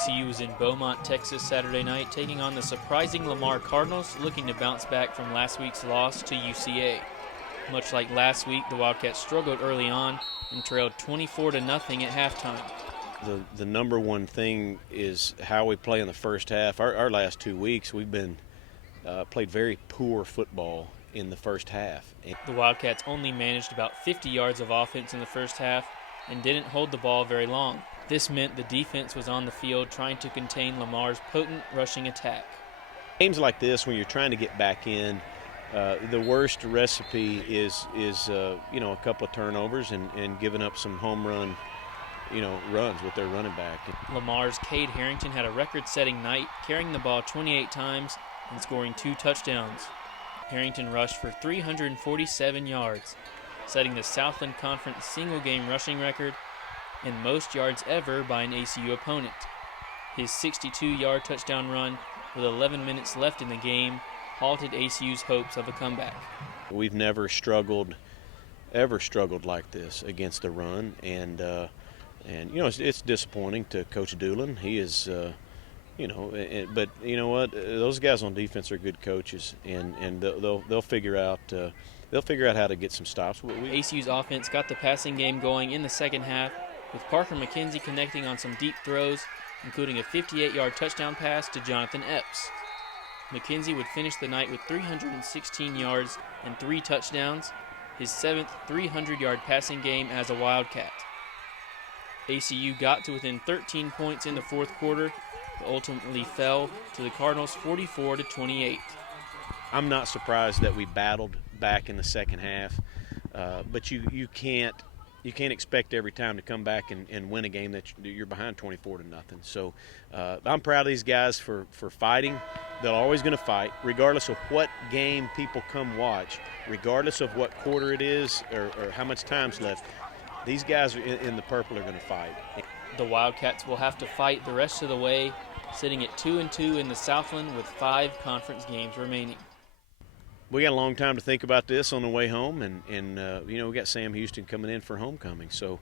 ACU was in Beaumont, Texas Saturday night, taking on the surprising Lamar Cardinals, looking to bounce back from last week's loss to UCA. Much like last week, the Wildcats struggled early on and trailed 24-0 at halftime. The number one thing is how we play in the first half. Our last 2 weeks, we've been played very poor football in the first half. The Wildcats only managed about 50 yards of offense in the first half and didn't hold the ball very long. This meant the defense was on the field trying to contain Lamar's potent rushing attack. Games like this, when you're trying to get back in, the worst recipe is a couple of turnovers and giving up some home run runs with their running back. Lamar's Cade Harrington had a record-setting night, carrying the ball 28 times and scoring 2 touchdowns. Harrington rushed for 347 yards, setting the Southland Conference single-game rushing record and most yards ever by an ACU opponent. His 62-yard touchdown run with 11 minutes left in the game halted ACU's hopes of a comeback. We've never ever struggled like this against the run, and it's disappointing to Coach Doolin. He is, but you know what? Those guys on defense are good coaches, and they'll figure out how to get some stops. ACU's offense got the passing game going in the second half, with Parker McKenzie connecting on some deep throws, including a 58-yard touchdown pass to Jonathan Epps. McKenzie would finish the night with 316 yards and 3 touchdowns, his 7th 300-yard passing game as a Wildcat. ACU got to within 13 points in the fourth quarter, but ultimately fell to the Cardinals 44-28. I'm not surprised that we battled back in the second half, but you can't expect every time to come back and win a game that you're behind 24-0. So I'm proud of these guys for fighting. They're always going to fight, regardless of what game people come watch, regardless of what quarter it is or how much time's left. These guys in the purple are going to fight. The Wildcats will have to fight the rest of the way, sitting at 2-2 in the Southland with 5 conference games remaining. We got a long time to think about this on the way home, and we got Sam Houston coming in for homecoming. So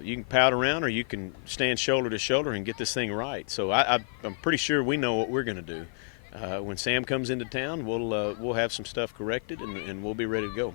you can pout around or you can stand shoulder to shoulder and get this thing right. So I'm pretty sure we know what we're going to do. When Sam comes into town, we'll have some stuff corrected, and we'll be ready to go.